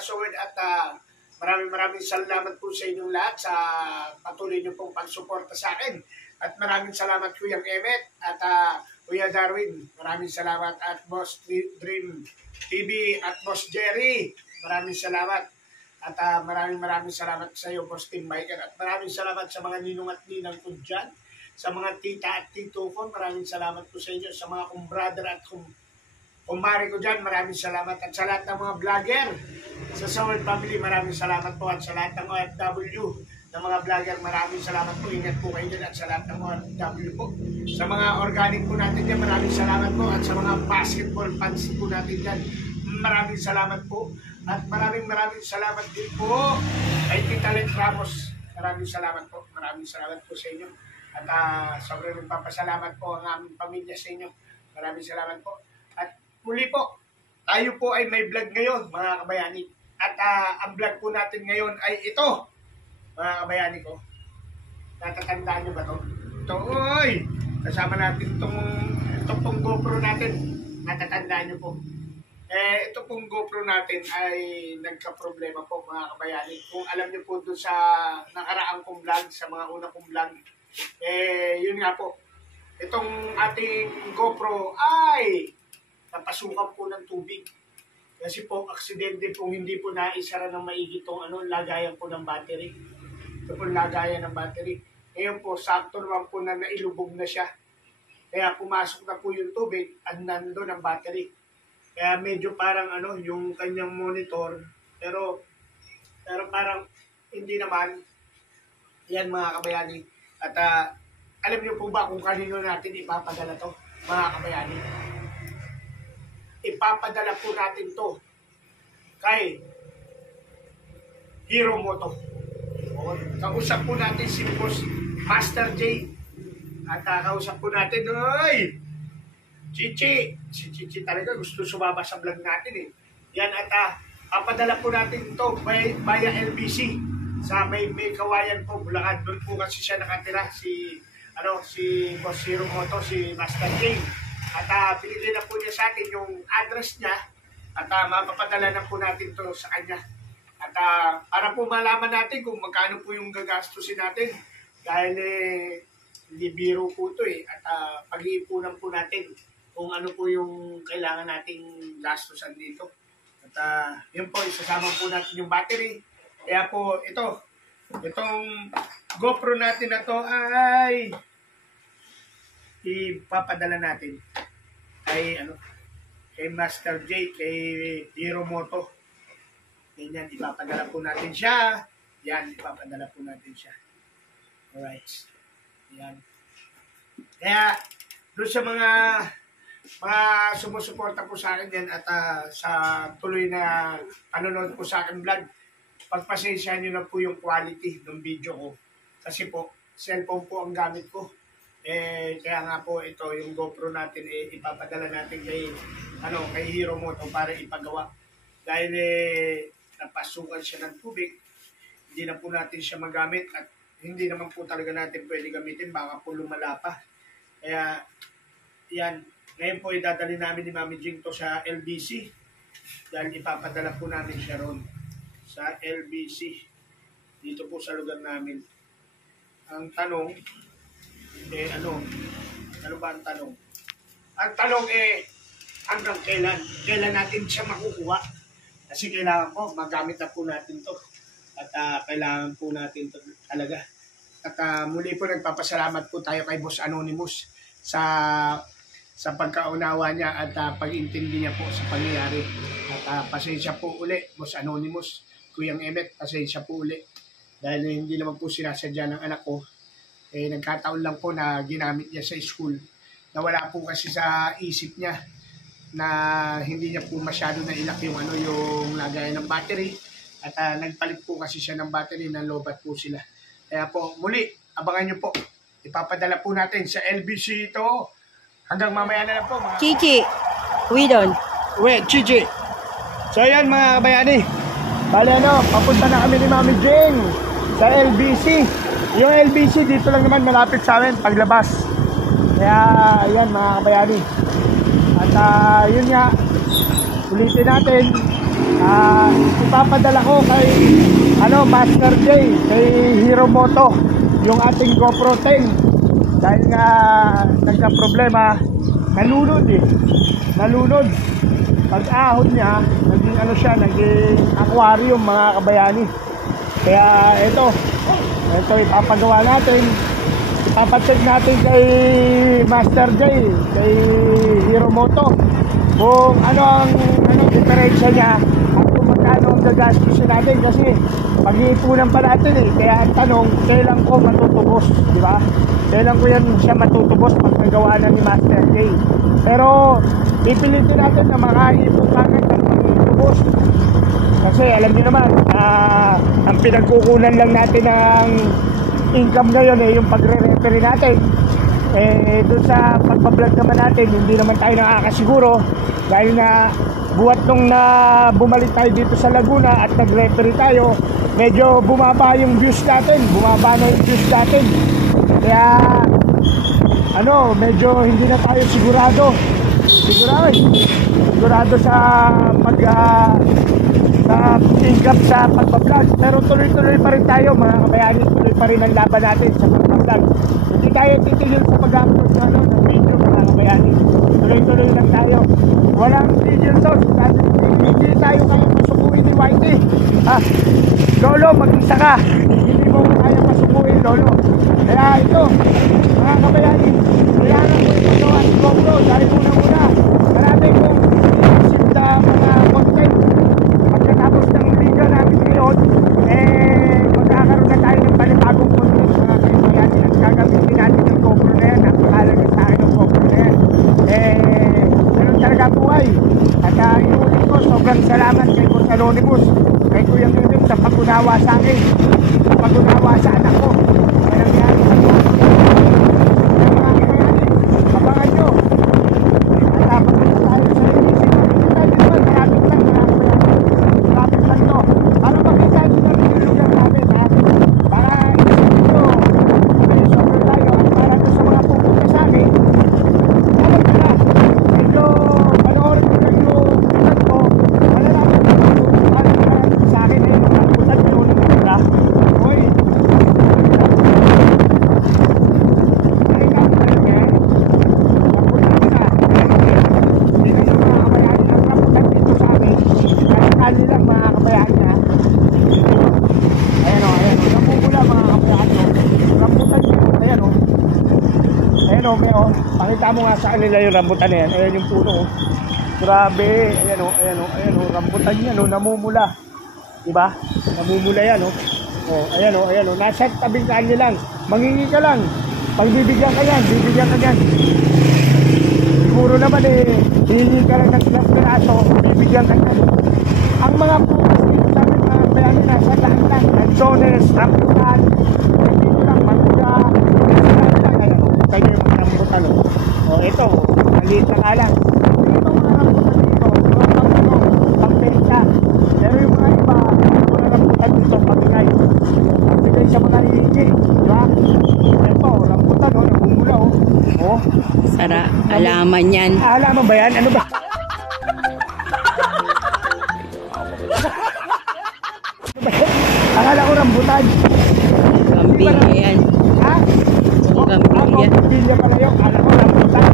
kasuwid at maraming salamat po sa inyong lahat sa patuloy niyo pong pagsuporta sa akin. At maraming salamat Kuya Emmet at Kuya Darwin. Maraming salamat at Boss Dream TV at Boss Jerry. Maraming salamat. At maraming salamat sa iyo, Boss Tim Michael. At maraming salamat sa mga ninong at ninang ko dyan. Sa mga tita at tito ko, maraming salamat po sa inyo. Sa mga brother at kumare ko dyan, maraming salamat. At sa lahat ng mga vlogger, sa Soul Family, maraming salamat po. At sa lahat ng OFW, ng mga vlogger, maraming salamat po. Ingat po kayo dyan. At sa lahat ng OFW po. Sa mga organic po natin dyan, maraming salamat po. At sa mga basketball fans po natin dyan, maraming salamat po. At maraming salamat din po kay Tita Len Ramos. Maraming salamat po. Maraming salamat po sa inyo. At sobrang nagpapasalamat po ang aming pamilya sa inyo. Maraming salamat po. At muli po, tayo po ay may vlog ngayon, mga kabayani. At ang vlog po natin ngayon ay ito, mga kabayani ko. Natatandaan nyo ba ito? Ito, oy! Kasama natin itong GoPro natin. Natatandaan nyo po. Ito pong GoPro natin ay nagka-problema po, mga kabayani. Kung alam niyo po doon sa nakaraang kong vlog, sa mga una kong vlog, yun nga po. Itong ating GoPro ay napasukan po ng tubig. Kasi po, aksidente po, hindi po naisara ng maigi itong lagayan po ng battery. Ito po lagayan ng battery. Ngayon po, sakto naman po na nailubog na siya. Kaya pumasok na po yung tubig at nandun ang battery. Kaya medyo parang yung kanyang monitor, pero parang hindi naman. Yan, mga kabayani. At alam niyo po ba kung kanino natin ipapadala to, mga kabayani? Ipapadala po natin to kay Hero Moto. Kausap po natin si Boss Master J. At kausap po natin, oy! Chichi! Si Chichi talaga gusto sumama sa vlog natin eh. Yan, at papadala po natin ito via LBC sa may Kawayan po, Bulacan. Doon po kasi siya nakatira, si Boss Hero Moto, si Master J. At pinili na po niya sa atin yung address niya at mapapadala na po natin to sa kanya. At para po malaman natin kung magkano po yung gagastusin natin dahil hindi biro po ito eh. At pag-iipunan po natin kung ano po yung kailangan nating gastusan dito. At yun po, isasama po natin yung battery. Kaya po itong GoPro natin na to ay ipapadala natin kay Master J, kay Hero Moto. Ganyan, ipapadala po natin siya. Yan, ipapadala po natin siya. Alright. Yan. Kaya doon sa mga sumusuporta po sa akin yan at sa tuloy na panonood po sa akin vlog, pagpasensya nyo na po yung quality ng video ko. Kasi po, cellphone po ang gamit ko. Kaya nga po ito, yung GoPro natin, ipapadala natin kay Hero Moto para ipagawa. Dahil napasukan siya ng tubig, hindi na po natin siya magamit at hindi naman po talaga natin pwede gamitin, baka po lumala pa. Kaya, yan. Ngayon po, idadali namin ni Mami Jing to sa LBC. Dahil ipapadala po namin siya ron sa LBC. Dito po sa lugar namin. Ang tanong, ano ba ang tanong? Ang tanong hanggang kailan? Kailan natin siya makukuha? Kasi kailangan po, magamit na po natin to. At kailangan po natin to talaga. At muli po, nagpapasalamat po tayo kay Boss Anonymous sa pagkaunawa niya at pag-intindi niya po sa pangyayari. At pasensya po uli, Boss Anonymous, Kuya Emmet, pasensya po uli. Dahil hindi naman po sinasadya ng anak ko. Nagkataon lang po na ginamit niya sa school. Nawala po kasi sa isip niya na hindi niya po masyado na ilak yung lagayan ng battery. At nagpalit po kasi siya ng battery, na lobat po sila. Kaya po, muli, abangan niyo po. Ipapadala po natin sa LBC ito. Hanggang mamaya na lang po. Chichi, Widon. Wait, Chichi. So yan mga kabayani. Bale papunta na kami ni Mami Jing sa LBC. Yung LBC dito lang naman malapit sa amin paglabas. Kaya yan mga kabayani. At yun nga, ulitin natin. Ipapadala ko kay Master J, kay Hiromoto, yung ating GoPro 10. Dahil nga nagka-problema, nalunod. Pag ahon niya, naging aquarium, mga kabayani. Kaya ito ipapagawa natin. Ipapacheck natin kay Master J, kay Hiromoto, kung ano ang diferensya niya at kung magkano ang gagastusin natin, kasi pag-iipunan pa natin kaya ang tanong, kailan ko matutubos, di ba? Kailan ko yan siya matutubos pag nagawa na ni Master J. Pero pipilitin natin na makaipon kagad ng pag-itubos, kasi alam niyo naman, ang pinagkukunan lang natin ng income ngayon yung pagre-referee natin. Doon sa pagpa-vlog naman natin, hindi naman tayo nakakasiguro, dahil na buwat nung bumalik tayo dito sa Laguna at nag-referee tayo, medyo bumaba yung views natin, bumaba na yung views natin. Kaya medyo hindi na tayo sigurado sa income sa pagpa-vlog. Pero tuloy-tuloy pa rin tayo, mga kabayani, tuloy pa rin ang laban natin sa pagpa-vlog. Hindi tayo titigil sa pag-upload ng video, mga kabayani. Tuloy-tuloy lang tayo. Walang tigil source. Hindi tayo kaya pasukuin ni Whitey. Lolo, mag-isa ka. Hindi mo kaya pasukuin, Lolo. Kaya ito, mga kabayani, kailangan ko ipagawa si GoPro dahil una-una marami kong inisip na mga content. Pagkatapos ng liga namin ngayon, magkakaroon na tayo ng panibagong content, mga kabayani. At gagamitin natin yung GoPro na yan. Napakalaga sa akin yung GoPro na yan. Ganun talaga buhay. At inulit ko, sobrang salamat kay Boss Anonymous, kay Kuya Mimim, sa pag-unawa sa akin, sa pag-unawa sa anak ko. Kaya nangyari sa mga kabayani, abangan nyo. At pagpunta tayo sa LBC, malapit lang to. Para makita nyo na rin yung lugar namin, para isipin nyo, may sobrang tayo. At para sa mga pupunta sa amin, alam nyo na, medyo panoorin ko lang yung vlog ko, malalaman nyo kung ano sa akin nakutan nyo ulit nila. Uy, pakita mo nga sa kanila yung rambutan na yan. Ayan yung puno. Grabe. Ayan o. Rambutan yan o. Namumula. Diba? Namumula yan o. Ayan o. Nasa tabing kanya lang. Mangingi ka lang. Pagbibigyan ka yan. Bibigyan ka yan. Siguro naman hihingi ka lang ng ilang piraso. Bibigyan ka yan. Ang mga puno dito sa amin, mga bayani, nasa daan lang. Lanzones, rambutan. Dito lang. Maluga. Ayan o. Kaya yung mga rambutan o. Ito, maliit na kalang. Ito mga rambutan dito, pang-benta. Pero yung mga iba, mga rambutan dito, pag-ingay. Pag-ingay sa mga hihingi, diba? Ito, rambutan, namumula, Sara, alaman yan. Alaman ba yan? Ano ba? Akala ko rambutan. Gambilya yan. Ha? Gambilya. Gambilya pala yun. Akala ko rambutan.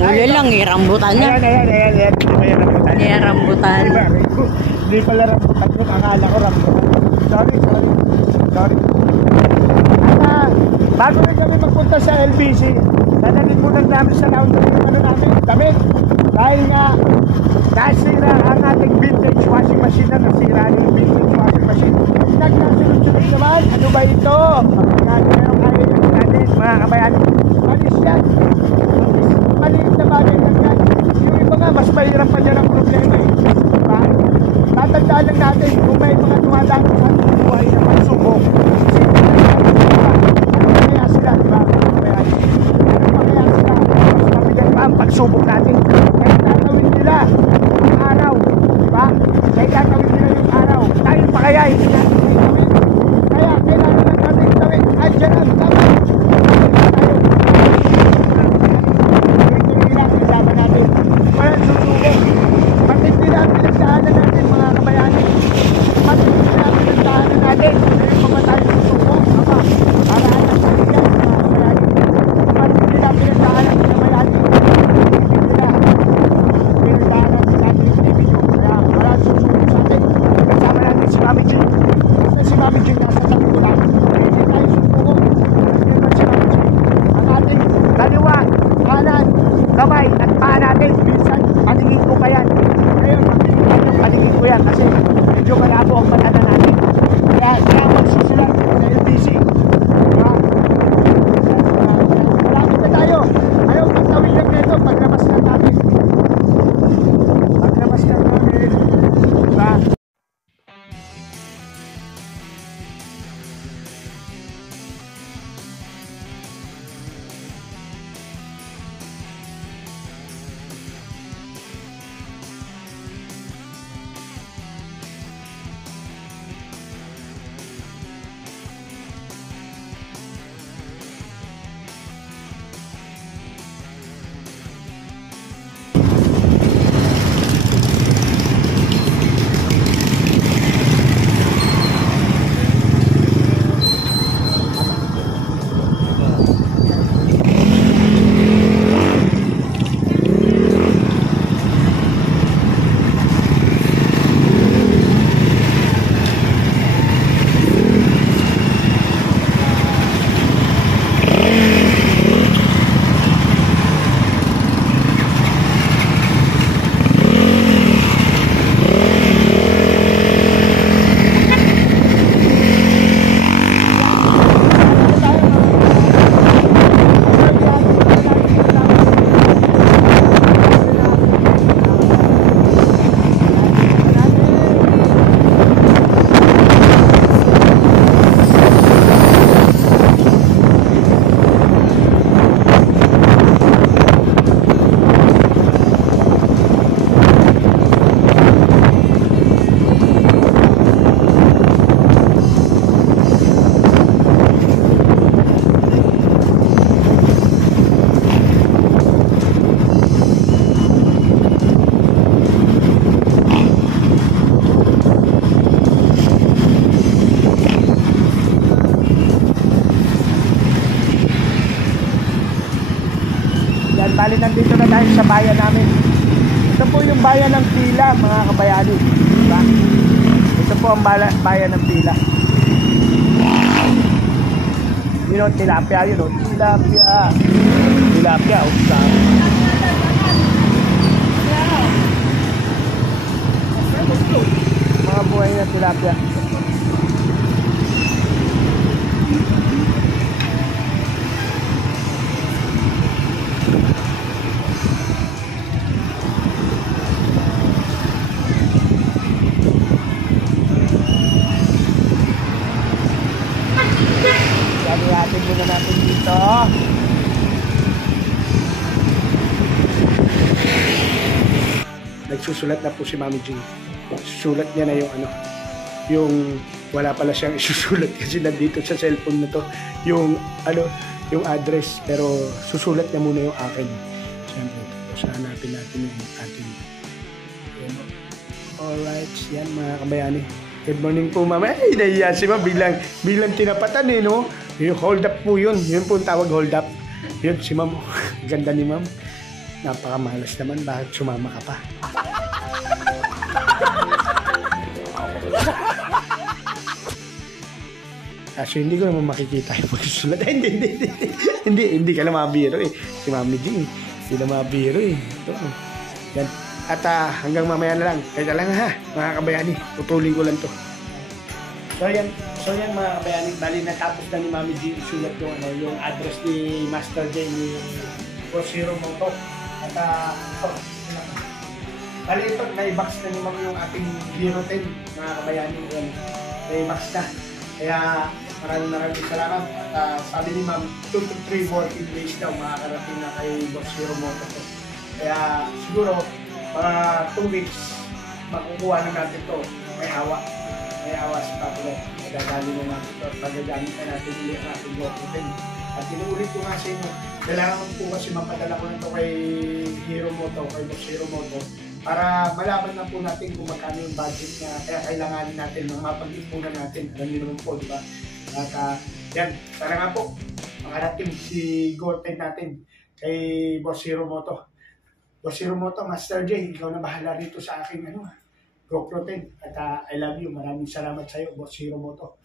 Mula lang rambutan na. Ayan. rambutan. Hindi pala rambutan yun. Akala ko rambutan. Sorry. At bago rin kami magpunta sa LBC, dadalhin muna namin sa laundry yung namin, damit. Dahil nga, nasira ang ating vintage washing machine na nasira yung vintage washing machine. Nagkasunod-sunod naman, ano ba ito? Meron kaya yung natin, mga kabayan. Malis yan. Maliit na bagay lang yan. Yung iba nga, mas mahirap pa dyan ang problema diba? Tatandaan lang natin, kung may mga dumadaan sa ating buhay na pagsubok, ano kaya sila, diba? Mas mabigat pa ang pagsubok natin. Kaya tatawin nila yung araw, diba? Kaya tatawin nila yung araw. Tayo pa kaya, hindi natin tawin. Kaya kailangan lang natin tawin. Andiyan ang tawin. Walang susubok. Matindi natin Mami Jing nasa tabi ko lang. Hindi tayo susuko. Hindi si Mami Jing. Ang ating daliwa, kanan, kamay at paa natin. Minsan, paningin ko pa yan. Ngayon, paningin ko yan kasi medyo malabo ang mata natin. Kaya magsusulat sa LBC. Malapit na tayo. Ayaw, pagtawid lang nito. Paglabas na natin. Paglabas na natin. Diba? Bali, nandito na tayo sa bayan namin. Ito po yung bayan ng Pila, mga kabayani. Diba? Ito po ang bayan ng Pila. Yun o, tilapia yun o. Tilapia. Tilapia o. Mga buhay na tilapia. Sabihatin muna natin dito. Nagsusulat na po si Mami Jing. Susulat niya na yung ano, yung wala pala siyang isusulat kasi nandito sa cellphone na to yung ano, yung address, pero susulat niya muna yung akin. Siyempre, so hanapin natin yung ating. Alright, yan mga kabayani. Good morning po, ma'am. Ay, nahiya si ma'am. Bilang tinapatan eh, no? Yung hold up po yun. Yun po ang tawag, hold up. Yun, si ma'am. Ganda ni ma'am. Napakamalas naman. Bakit sumama ka pa? Kasi hindi ko naman makikita yung pagsusulat. Hindi ka na mabiro eh. Si Mami Jing, hindi na mabiro eh. Ito. Yan. At hanggang mamaya na lang. Kaya lang ha, mga kabayani. Putulin ko lang to. So yan mga kabayani. Bali natapos na ni Mami G isulat yung address ni Master J ni Rosero Moto. At bali ito, na-box na ni Mami yung ating Hero 10, mga kabayani. Na-box na. Kaya maraming salamat. At sabi ni Ma'am, 2 to 3 working days daw makakarating na kay Rosero Moto. Kaya siguro mga 2 weeks makukuha na natin to. May awa sa Patuloy. Magagamit na natin ito. Magagamit na natin ulit ang ating working. At inuulit ko nga sa inyo, kailangan po kasi mapadala ko na ito kay Hero Moto, kay Boss Hero Moto, para malaman na po natin kung magkano yung budget na kaya kailanganin natin ng mapag-ipunan natin. Alam niyo naman po, di ba? At yan, sana nga po makarating si Gorten natin kay Boss Hero Moto. Boss Hero Moto, Master J, ikaw na bahala rito sa aking GoPro 10. At I love you. Maraming salamat sa iyo, Boss Hero Moto.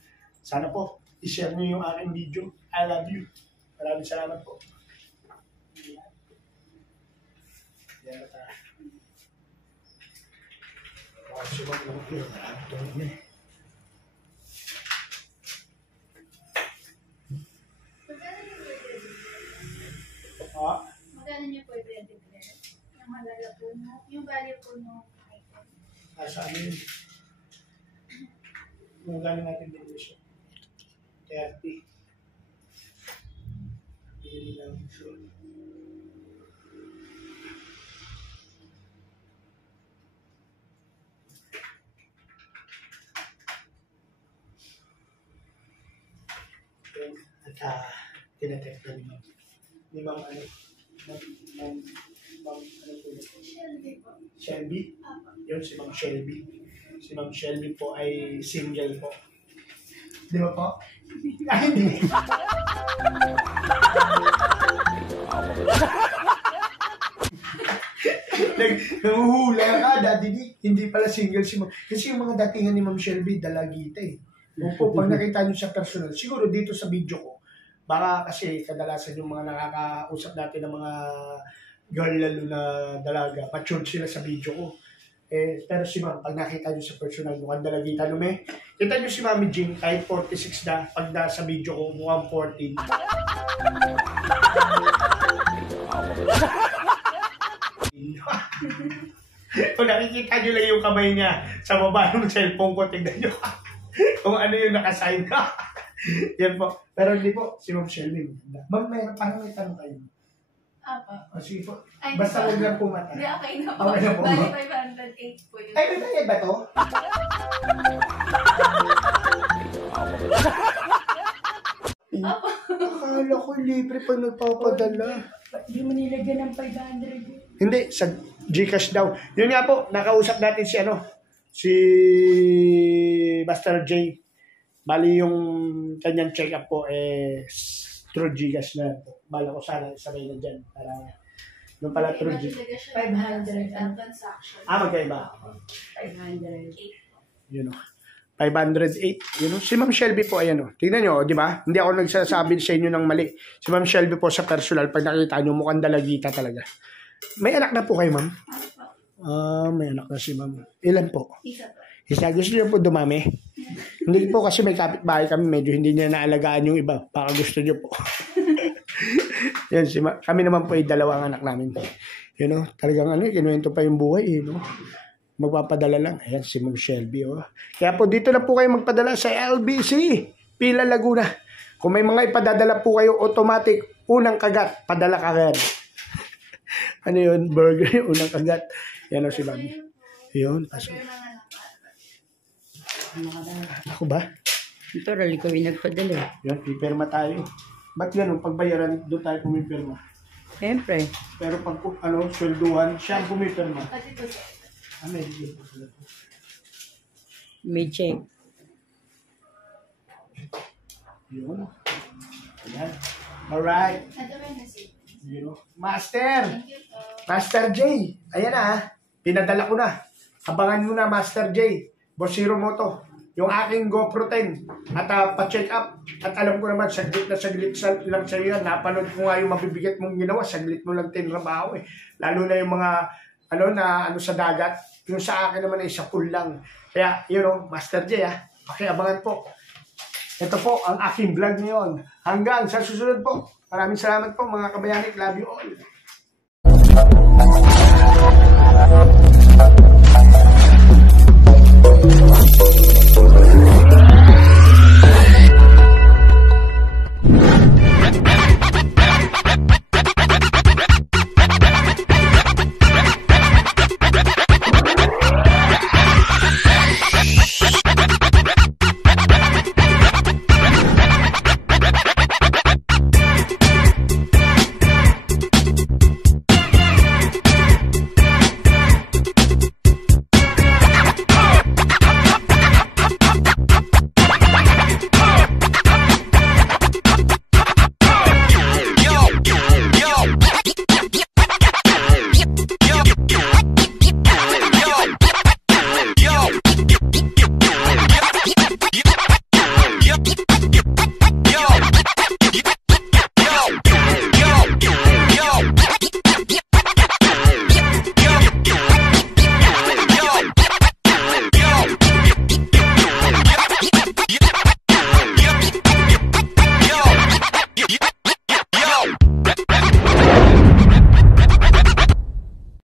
Sana po, i-share niyo yung aking video. I love you. Maraming salamat po. Yan na tayo. Sumag lang po. Marami tulog na eh. Magkano niyo po i-declare? Yung halaga po no? Yung value po no item? Sa amin, magkano natin din siya? 30. Pili lang siya. At tinatect na ni Ma'am ano? Ma'am ano po yun? Shelby po. Shelby? Apo. Yun, si Ma'am Shelby. Si Ma'am Shelby po ay single po. Di ba po? Ay, hindi. Nahuhula ka, Daddy Nick. Hindi pala single si Ma'am. Kasi yung mga datingan ni Ma'am Shelby, dalagita eh. Opo, pag nakita nyo sa personal, siguro dito sa video ko, baka kasi kadalasan yung mga nakakausap natin ng mga girl lalo na dalaga, matured sila sa video ko. Pero si Ma'am, pag nakita nyo sa personal, mukhang dalagita lume. Kita nyo si Mami Jing, kahit 46 na, pag nasa video ko, mukhang 14. Kung nakikita nyo lang yung kamay niya sa baba ng cellphone ko, tignan nyo kung ano yung nakasign na. Yan po. Pero hindi po, si Ma'am Shelby. Ma'am, parang may tanong kayo. Apo. O sige po. Ay, Basta huwag lang pumata. Hindi, okay na po. Okay na po. Bali 508 po yun. Ay, may bayad ba to? Apo. Akala ko libre pag nagpapadala. Hindi mo nilagyan ng 500. Hindi, sa Gcash daw. Yun nga po, nakausap natin si Master J. Bali yung kanyang check-up po through Gcash na po. Bala ko sana sabay na dyan para yung pala through Gcash. 500 ang transaction. Magkaiba. 508. Yun o. 508. Yun o. Si Ma'am Shelby po, ayan o. Tingnan nyo, di ba? Hindi ako nagsasabi sa inyo ng mali. Si Ma'am Shelby po sa personal, pag nakita nyo, mukhang dalagita talaga. May anak na po kayo, Ma'am? May anak na si Ma'am. Ilan po? Isa po. Isa. Gusto niyo po dumami? Hindi po kasi may kapitbahay kami. Medyo hindi niya naalagaan yung iba. Baka gusto niyo po. Yan, kami naman po ay dalawang anak namin. You know, talagang kinuwento pa yung buhay. You know? Magpapadala lang. Ayan, si Ma'am Shelby. Oh. Kaya po dito na po kayo magpadala sa LBC, Pila, Laguna. Kung may mga ipadadala po kayo, automatic, unang kagat, padala kagad. Ano yun? Burger, unang kagat. Yan o si Bobby. Yun, pasok. Ako ba? Ito, rally ko yung nagpadala. Yan, pipirma tayo. Ba't yan, pagbayaran, doon tayo pumipirma. Siyempre. Pero pag, swelduhan, siya ang pumipirma. Pati po sir. Medyo po sila po. May check. Yun. Ayan. Alright. Ito ba yung message? You know. Master! Thank you po. Master J! Ayan na, pinadala ko na. Abangan mo na, Master J. Boss Hero Moto. Yung aking GoPro 10. At pa-check up. At alam ko naman, saglit lang sa'yo yan. Napanood ko nga yung mabibigat mong ginawa. Saglit mo lang tinrabaho eh. Lalo na yung mga sa dagat. Yung sa akin naman ay sa pool lang. Kaya, Master J pakiabangan po. Ito po ang aking vlog ngayon. Hanggang sa susunod po. Maraming salamat po mga kabayanik. Love you all.